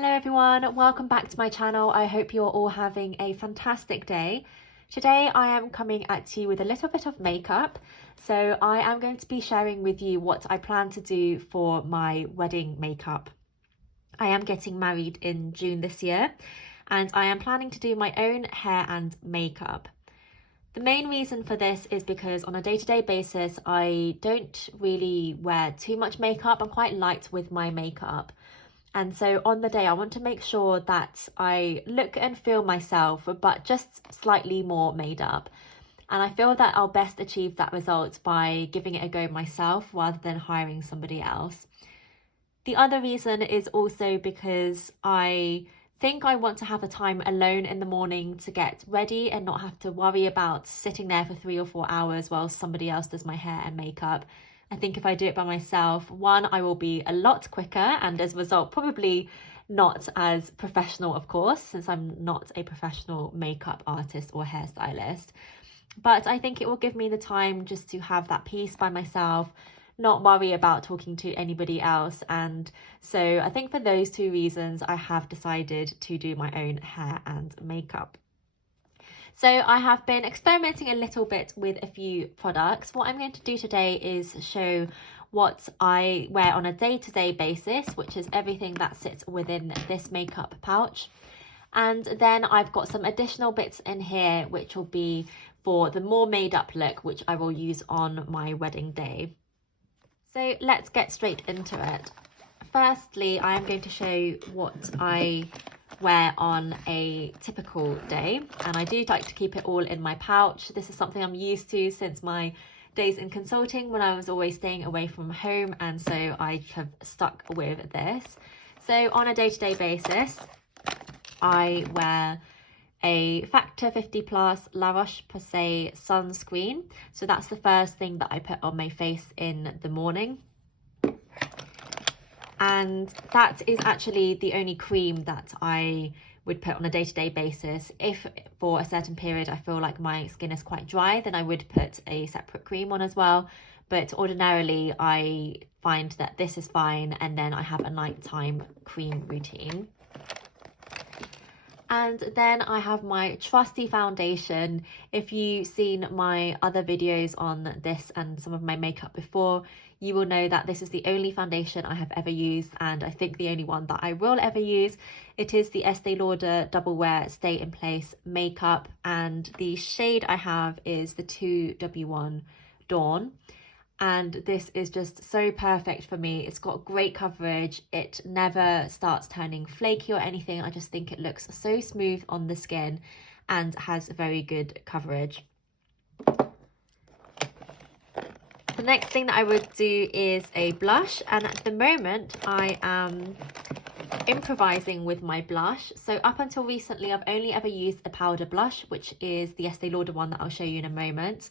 Hello everyone, welcome back to my channel. I hope you're all having a fantastic day. Today I am coming at you with a little bit of makeup. So I am going to be sharing with you what I plan to do for my wedding makeup. I am getting married in June this year and I am planning to do my own hair and makeup. The main reason for this is because on a day-to-day basis, I don't really wear too much makeup. I'm quite light with my makeup. And so on the day, I want to make sure that I look and feel myself, but just slightly more made up. And I feel that I'll best achieve that result by giving it a go myself rather than hiring somebody else. The other reason is also because I think I want to have a time alone in the morning to get ready and not have to worry about sitting there for 3 or 4 hours while somebody else does my hair and makeup. I think if I do it by myself, one, I will be a lot quicker and as a result, probably not as professional, of course, since I'm not a professional makeup artist or hairstylist. But I think it will give me the time just to have that peace by myself, not worry about talking to anybody else. And so I think for those two reasons, I have decided to do my own hair and makeup. So I have been experimenting a little bit with a few products. What I'm going to do today is show what I wear on a day-to-day basis, which is everything that sits within this makeup pouch. And then I've got some additional bits in here, which will be for the more made up look, which I will use on my wedding day. So let's get straight into it. Firstly, I am going to show you what I wear on a typical day, and I do like to keep it all in my pouch. This is something I'm used to since my days in consulting when I was always staying away from home, and so I have stuck with this. So on a day-to-day basis, I wear a Factor 50 Plus La Roche-Posay sunscreen. So that's the first thing that I put on my face in the morning. And that is actually the only cream that I would put on a day-to-day basis. If for a certain period I feel like my skin is quite dry, then I would put a separate cream on as well. But ordinarily I find that this is fine, and then I have a nighttime cream routine. And then I have my trusty foundation. If you've seen my other videos on this and some of my makeup before, you will know that this is the only foundation I have ever used, and I think the only one that I will ever use. It is the Estee Lauder Double Wear Stay in Place Makeup, and the shade I have is the 2W1 Dawn. And this is just so perfect for me. It's got great coverage. It never starts turning flaky or anything. I just think it looks so smooth on the skin and has very good coverage. The next thing that I would do is a blush, and at the moment I am improvising with my blush. So up until recently, I've only ever used a powder blush, which is the Estee Lauder one that I'll show you in a moment.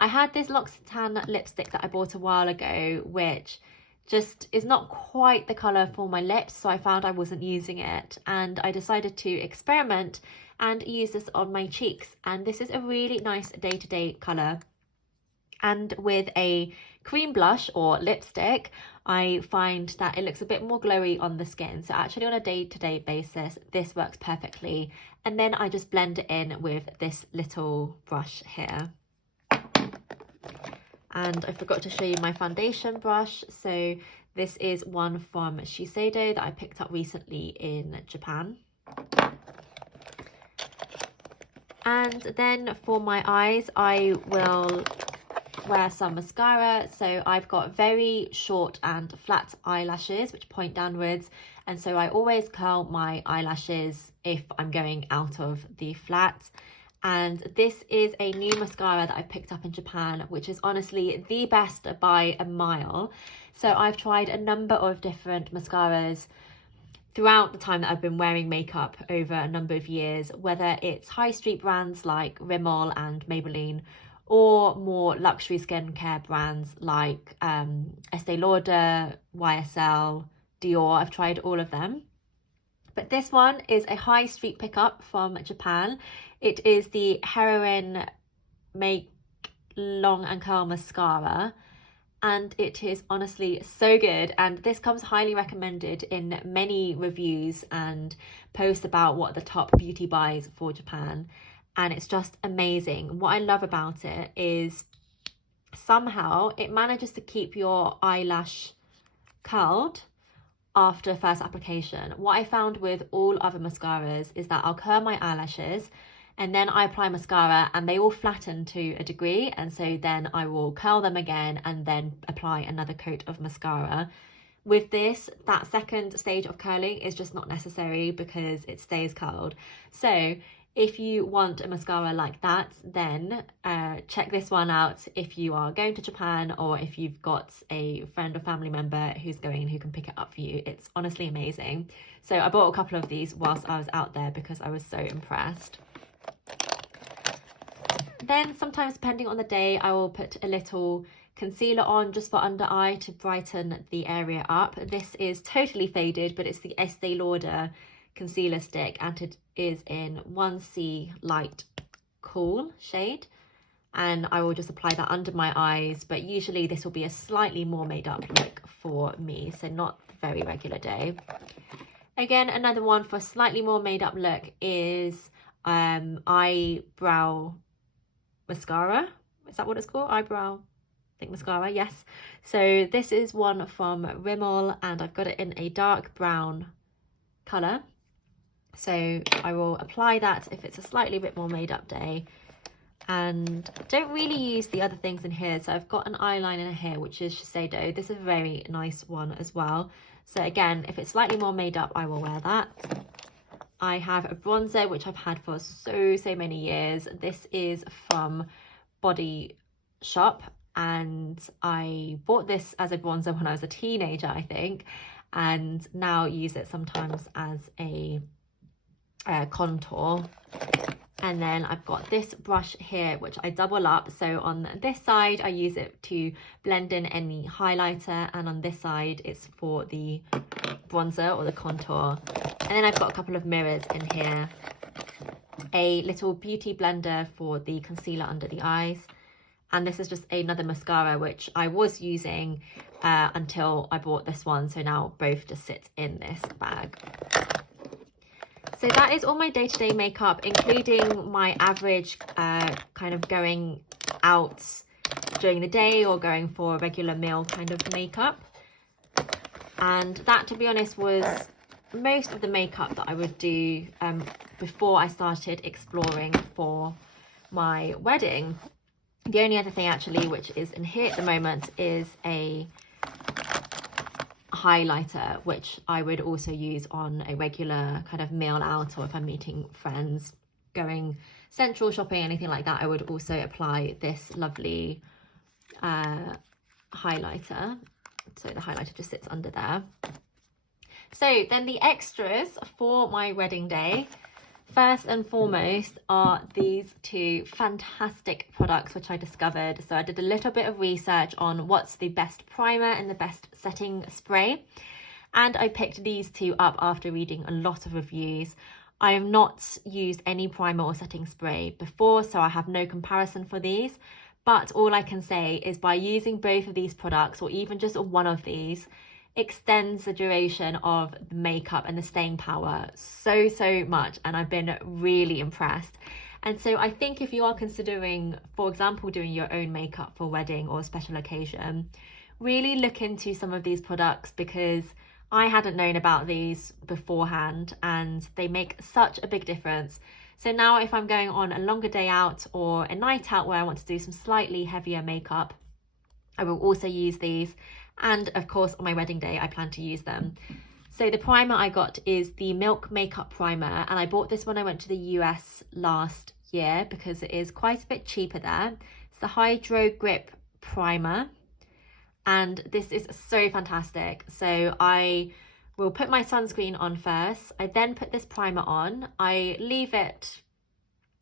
I had this L'Occitane lipstick that I bought a while ago, which just is not quite the colour for my lips, so I found I wasn't using it, and I decided to experiment and use this on my cheeks, and this is a really nice day-to-day colour. And with a cream blush or lipstick, I find that it looks a bit more glowy on the skin. So actually on a day-to-day basis, this works perfectly. And then I just blend it in with this little brush here. And I forgot to show you my foundation brush. So this is one from Shiseido that I picked up recently in Japan. And then for my eyes, I will wear some mascara. So I've got very short and flat eyelashes which point downwards, and so I always curl my eyelashes if I'm going out of the flat. And this is a new mascara that I picked up in Japan, which is honestly the best by a mile. So I've tried a number of different mascaras throughout the time that I've been wearing makeup over a number of years, whether it's high street brands like Rimmel and Maybelline, or more luxury skincare brands like Estee Lauder, YSL, Dior. I've tried all of them. But this one is a high street pickup from Japan. It is the Heroin Make Long and Curl Mascara. and it is honestly so good. And this comes highly recommended in many reviews and posts about what are the top beauty buys for Japan, and it's just amazing. What I love about it is somehow it manages to keep your eyelash curled after first application. What I found with all other mascaras is that I'll curl my eyelashes and then I apply mascara and they all flatten to a degree, and so then I will curl them again and then apply another coat of mascara. With this, that second stage of curling is just not necessary because it stays curled. So if you want a mascara like that, then check this one out if you are going to Japan, or if you've got a friend or family member who's going and who can pick it up for you. It's honestly amazing. So I bought a couple of these whilst I was out there because I was so impressed. Then sometimes, depending on the day, I will put a little concealer on just for under eye to brighten the area up. This is totally faded, but it's the Estee Lauder concealer stick, and it is in 1C Light Cool shade, and I will just apply that under my eyes, but usually this will be a slightly more made up look for me, so not a very regular day. Again, another one for a slightly more made up look is eyebrow mascara. Is that what it's called? Eyebrow, I think, mascara, yes. So this is one from Rimmel, and I've got it in a dark brown colour. So I will apply that if it's a slightly bit more made up day, and don't really use the other things in here. So I've got an eyeliner here, which is Shiseido. This is a very nice one as well. So again, if it's slightly more made up, I will wear that. I have a bronzer, which I've had for so many years. This is from Body Shop, and I bought this as a bronzer when I was a teenager, I think, and now use it sometimes as a contour. And then I've got this brush here, which I double up. So on this side, I use it to blend in any highlighter, and on this side, it's for the bronzer or the contour. And then I've got a couple of mirrors in here, a little beauty blender for the concealer under the eyes, and this is just another mascara which I was using until I bought this one, so now both just sit in this bag. So that is all my day-to-day makeup, including my average kind of going out during the day or going for a regular meal kind of makeup. And that, to be honest, was most of the makeup that I would do before I started exploring for my wedding. The only other thing actually which is in here at the moment is a highlighter, which I would also use on a regular kind of meal out, or if I'm meeting friends, going central shopping, anything like that, I would also apply this lovely highlighter. So the highlighter just sits under there. So then the extras for my wedding day, first and foremost, are these two fantastic products which I discovered. So I did a little bit of research on what's the best primer and the best setting spray, and I picked these two up after reading a lot of reviews. I have not used any primer or setting spray before, so I have no comparison for these, but all I can say is by using both of these products, or even just one of these, extends the duration of the makeup and the staying power so much, and I've been really impressed. And so I think if you are considering, for example, doing your own makeup for a wedding or a special occasion, really look into some of these products, because I hadn't known about these beforehand and they make such a big difference. So now if I'm going on a longer day out or a night out where I want to do some slightly heavier makeup, I will also use these. And of course, on my wedding day, I plan to use them. So the primer I got is the Milk Makeup Primer, and I bought this when I went to the US last year because it is quite a bit cheaper there. It's the Hydro Grip Primer, and this is so fantastic. So I will put my sunscreen on first. I then put this primer on. I leave it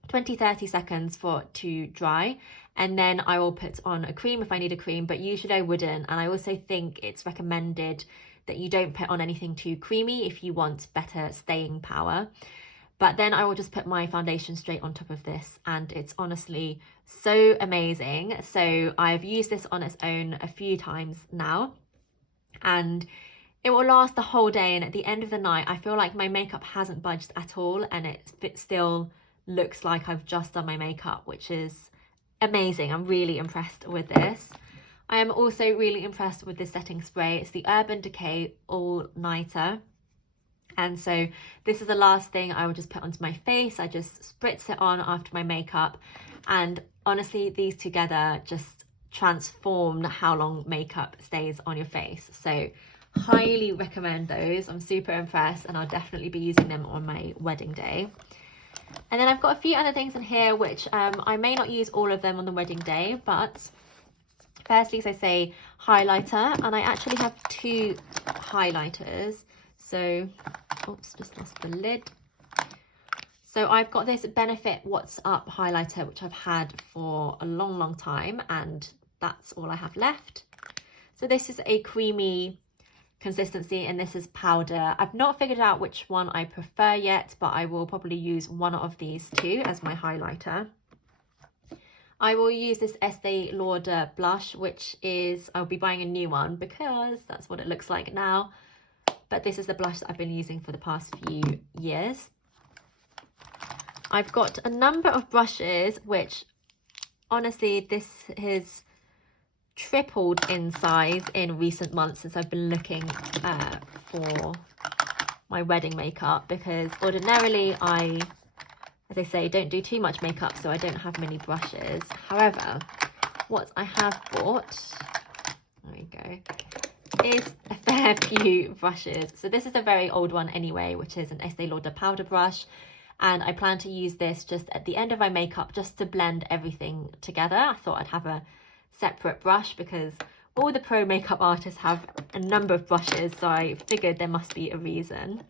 20-30 seconds for it to dry, and then I will put on a cream if I need a cream, but usually I wouldn't. And I also think it's recommended that you don't put on anything too creamy if you want better staying power. But then I will just put my foundation straight on top of this, and it's honestly so amazing. So I've used this on its own a few times now, and it will last the whole day. And at the end of the night, I feel like my makeup hasn't budged at all, and it still looks like I've just done my makeup, which is amazing. I'm really impressed with this. I am also really impressed with this setting spray. It's the Urban Decay All Nighter. And so this is the last thing I will just put onto my face. I just spritz it on after my makeup. And honestly, these together just transform how long makeup stays on your face. So highly recommend those. I'm super impressed, and I'll definitely be using them on my wedding day. And then I've got a few other things in here which I may not use all of them on the wedding day, but firstly, as I say, highlighter, and I actually have two highlighters. So, oops, just lost the lid. So I've got this Benefit What's Up highlighter, which I've had for a long time, and that's all I have left. So this is a creamy consistency, and this is powder. I've not figured out which one I prefer yet, but I will probably use one of these two as my highlighter. I will use this Estee Lauder blush, which is, I'll be buying a new one because that's what it looks like now. But this is the blush that I've been using for the past few years. I've got a number of brushes, which honestly, this has tripled in size in recent months since I've been looking for my wedding makeup, because ordinarily I, as I say, don't do too much makeup, so I don't have many brushes. However, what I have bought, there we go, is a fair few brushes. So this is a very old one anyway, which is an Estee Lauder powder brush, and I plan to use this just at the end of my makeup just to blend everything together. I thought I'd have a separate brush because all the pro makeup artists have a number of brushes, so I figured there must be a reason.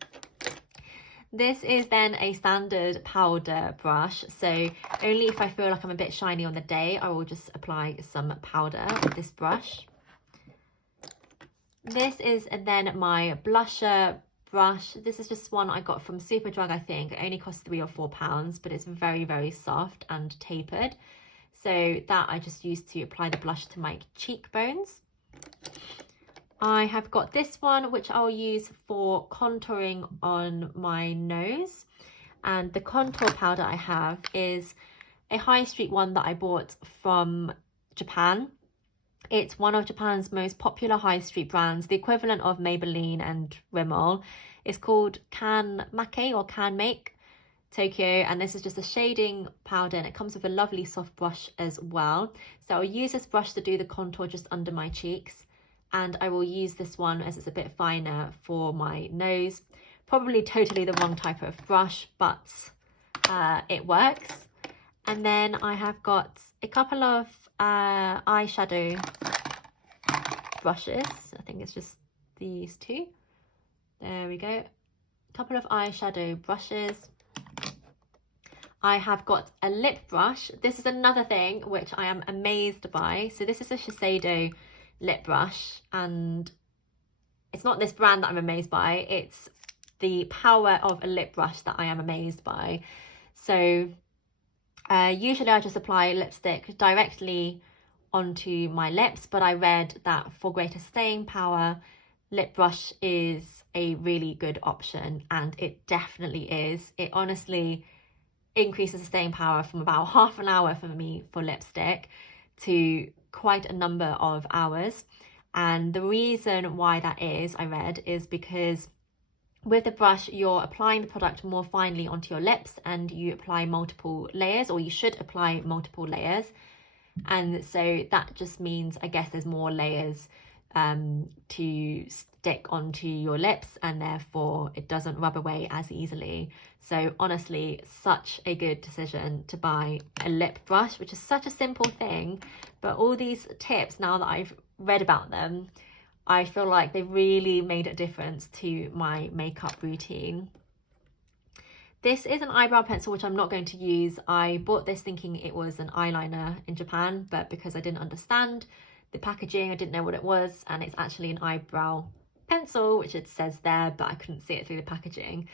This is then a standard powder brush, so only if I feel like I'm a bit shiny on the day, I will just apply some powder with this brush. This is then my blusher brush. This is just one I got from Superdrug, I think. It only costs £3 or £4, but it's very soft and tapered. So that I just use to apply the blush to my cheekbones. I have got this one, which I'll use for contouring on my nose. And the contour powder I have is a high street one that I bought from Japan. It's one of Japan's most popular high street brands, the equivalent of Maybelline and Rimmel. It's called Can Make or Can Make Tokyo, and this is just a shading powder, and it comes with a lovely soft brush as well. So I'll use this brush to do the contour just under my cheeks, and I will use this one as it's a bit finer for my nose. Probably totally the wrong type of brush, but it works. And then I have got a couple of eyeshadow brushes. I think it's just these two. There we go. A couple of eyeshadow brushes. I have got a lip brush. This is another thing which I am amazed by. So this is a Shiseido lip brush, and it's not this brand that I'm amazed by. It's the power of a lip brush that I am amazed by. So usually I just apply lipstick directly onto my lips, but I read that for greater staying power, lip brush is a really good option, and it definitely is. It honestly increases the staying power from about half an hour for me for lipstick to quite a number of hours. And the reason why that is, I read, is because with the brush, you're applying the product more finely onto your lips, and you apply multiple layers, or you should apply multiple layers. And so that just means, I guess, there's more layers to stick onto your lips, and therefore it doesn't rub away as easily. So honestly, such a good decision to buy a lip brush, which is such a simple thing, but all these tips, now that I've read about them, I feel like they really made a difference to my makeup routine. This is an eyebrow pencil, which I'm not going to use. I bought this thinking it was an eyeliner in Japan, but because I didn't understand the packaging, I didn't know what it was, and it's actually an eyebrow pencil, which it says there, but I couldn't see it through the packaging.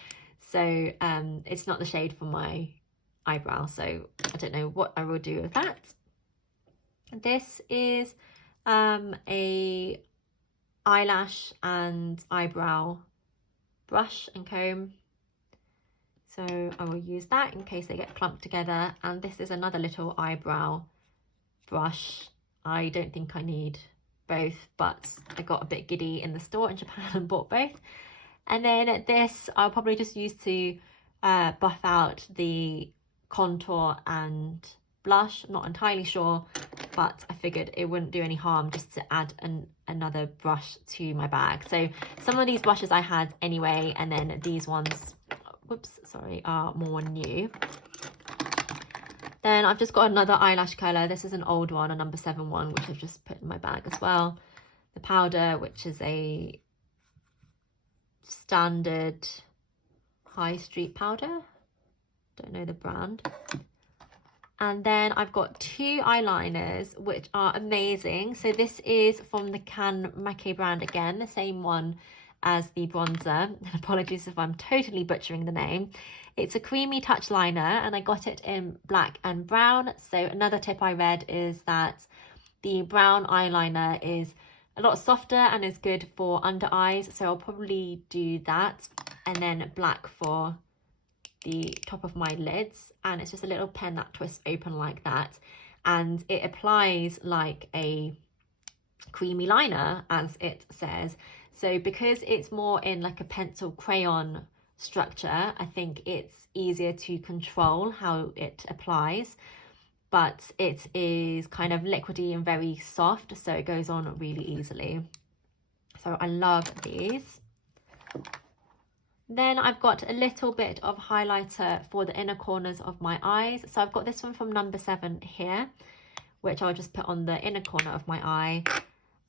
So it's not the shade for my eyebrow, so I don't know what I will do with that. This is a eyelash and eyebrow brush and comb. So I will use that in case they get clumped together. And this is another little eyebrow brush. I don't think I need both, but I got a bit giddy in the store in Japan and bought both. And then this I'll probably just use to buff out the contour and blush. I'm not entirely sure, but I figured it wouldn't do any harm just to add another brush to my bag. So some of these brushes I had anyway, and then these ones, whoops, sorry, are more new. Then I've just got another eyelash colour. This is an old one, a number 7 one, which I've just put in my bag as well. The powder, which is a standard high street powder. Don't know the brand. And then I've got 2 eyeliners, which are amazing. So this is from the Can Make brand again, the same one as the bronzer. Apologies if I'm totally butchering the name. It's a creamy touch liner, and I got it in black and brown. So another tip I read is that the brown eyeliner is a lot softer and is good for under eyes. So I'll probably do that, and then black for the top of my lids. And it's just a little pen that twists open like that, and it applies like a creamy liner, as it says. So because it's more in like a pencil crayon structure, I think it's easier to control how it applies, but it is kind of liquidy and very soft, so it goes on really easily. So I love these. Then I've got a little bit of highlighter for the inner corners of my eyes. So I've got this one from number 7 here, which I'll just put on the inner corner of my eye.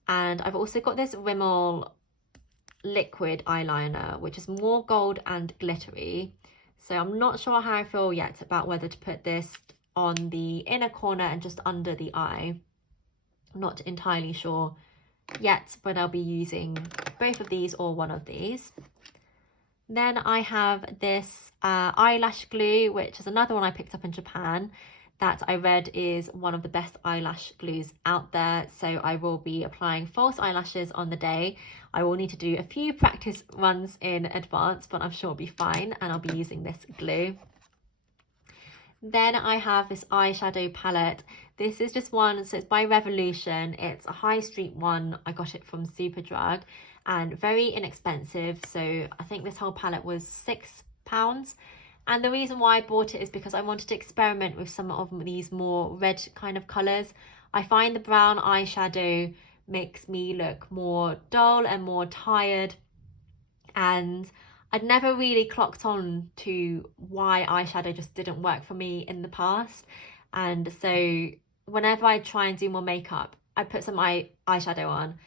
And I've also got this Rimmel liquid eyeliner, which is more gold and glittery. So I'm not sure how I feel yet about whether to put this on the inner corner and just under the eye. I'm not entirely sure yet, but I'll be using both of these or one of these. Then I have this eyelash glue, which is another one I picked up in Japan that I read is one of the best eyelash glues out there. So I will be applying false eyelashes on the day. I will need to do a few practice runs in advance, but I'm sure it'll be fine, and I'll be using this glue. Then I have this eyeshadow palette. This is just one, so it's by Revolution. It's a high street one. I got it from Superdrug and very inexpensive. So I think this whole palette was £6. And the reason why I bought it is because I wanted to experiment with some of these more red kind of colours. I find the brown eyeshadow makes me look more dull and more tired, and I'd never really clocked on to why eyeshadow just didn't work for me in the past. And so whenever I try and do more makeup, I put some eyeshadow on,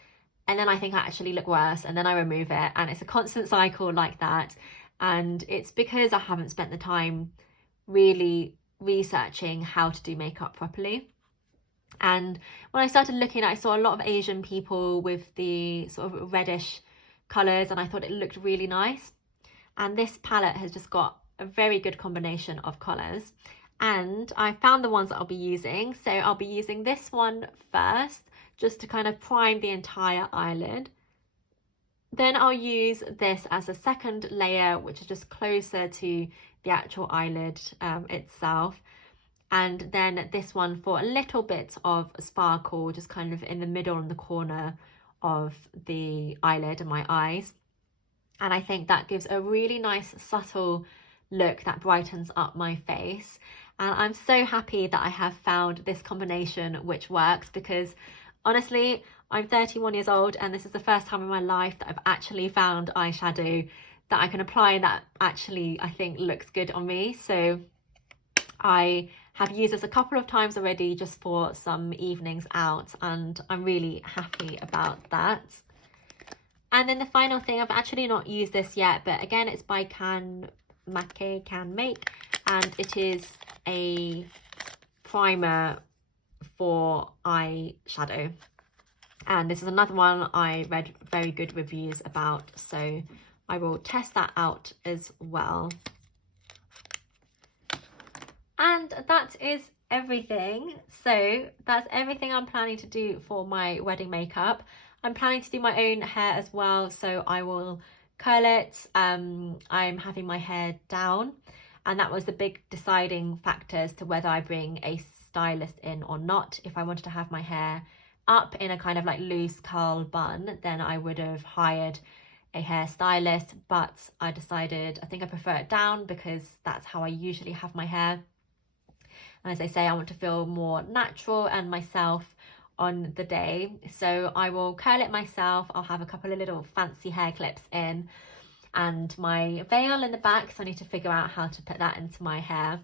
and then I think I actually look worse, and then I remove it, and it's a constant cycle like that. And it's because I haven't spent the time really researching how to do makeup properly. And when I started looking, I saw a lot of Asian people with the sort of reddish colours, and I thought it looked really nice. And this palette has just got a very good combination of colours. And I found the ones that I'll be using. So I'll be using this one first, just to kind of prime the entire eyelid. Then I'll use this as a second layer, which is just closer to the actual eyelid itself. And then this one for a little bit of sparkle, just kind of in the middle and the corner of the eyelid and my eyes. And I think that gives a really nice subtle look that brightens up my face. And I'm so happy that I have found this combination which works, because honestly, I'm 31 years old, and this is the first time in my life that I've actually found eyeshadow that I can apply that actually I think looks good on me. So I have used this a couple of times already just for some evenings out, and I'm really happy about that. And then the final thing, I've actually not used this yet, but again, it's by Can Make, and it is a primer for eyeshadow. And this is another one I read very good reviews about, so I will test that out as well. And that is everything. So that's everything I'm planning to do for my wedding makeup. I'm planning to do my own hair as well, so I will curl it. I'm having my hair down, and that was the big deciding factor as to whether I bring a stylist in or not. If I wanted to have my hair up in a kind of like loose curl bun, then I would have hired a hairstylist, but I decided I think I prefer it down because that's how I usually have my hair. And as I say, I want to feel more natural and myself on the day. So I will curl it myself. I'll have a couple of little fancy hair clips in and my veil in the back. So I need to figure out how to put that into my hair.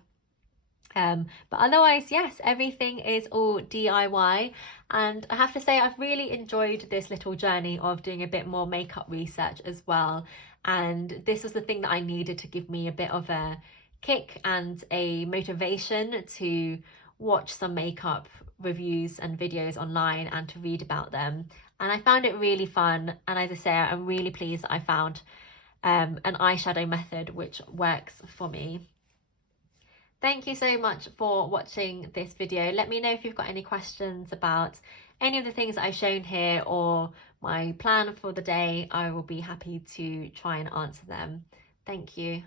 But otherwise, yes, everything is all DIY. And I have to say, I've really enjoyed this little journey of doing a bit more makeup research as well. And this was the thing that I needed to give me a bit of a kick and a motivation to watch some makeup reviews and videos online and to read about them. And I found it really fun. And as I say, I'm really pleased that I found an eyeshadow method which works for me. Thank you so much for watching this video. Let me know if you've got any questions about any of the things that I've shown here or my plan for the day. I will be happy to try and answer them. Thank you.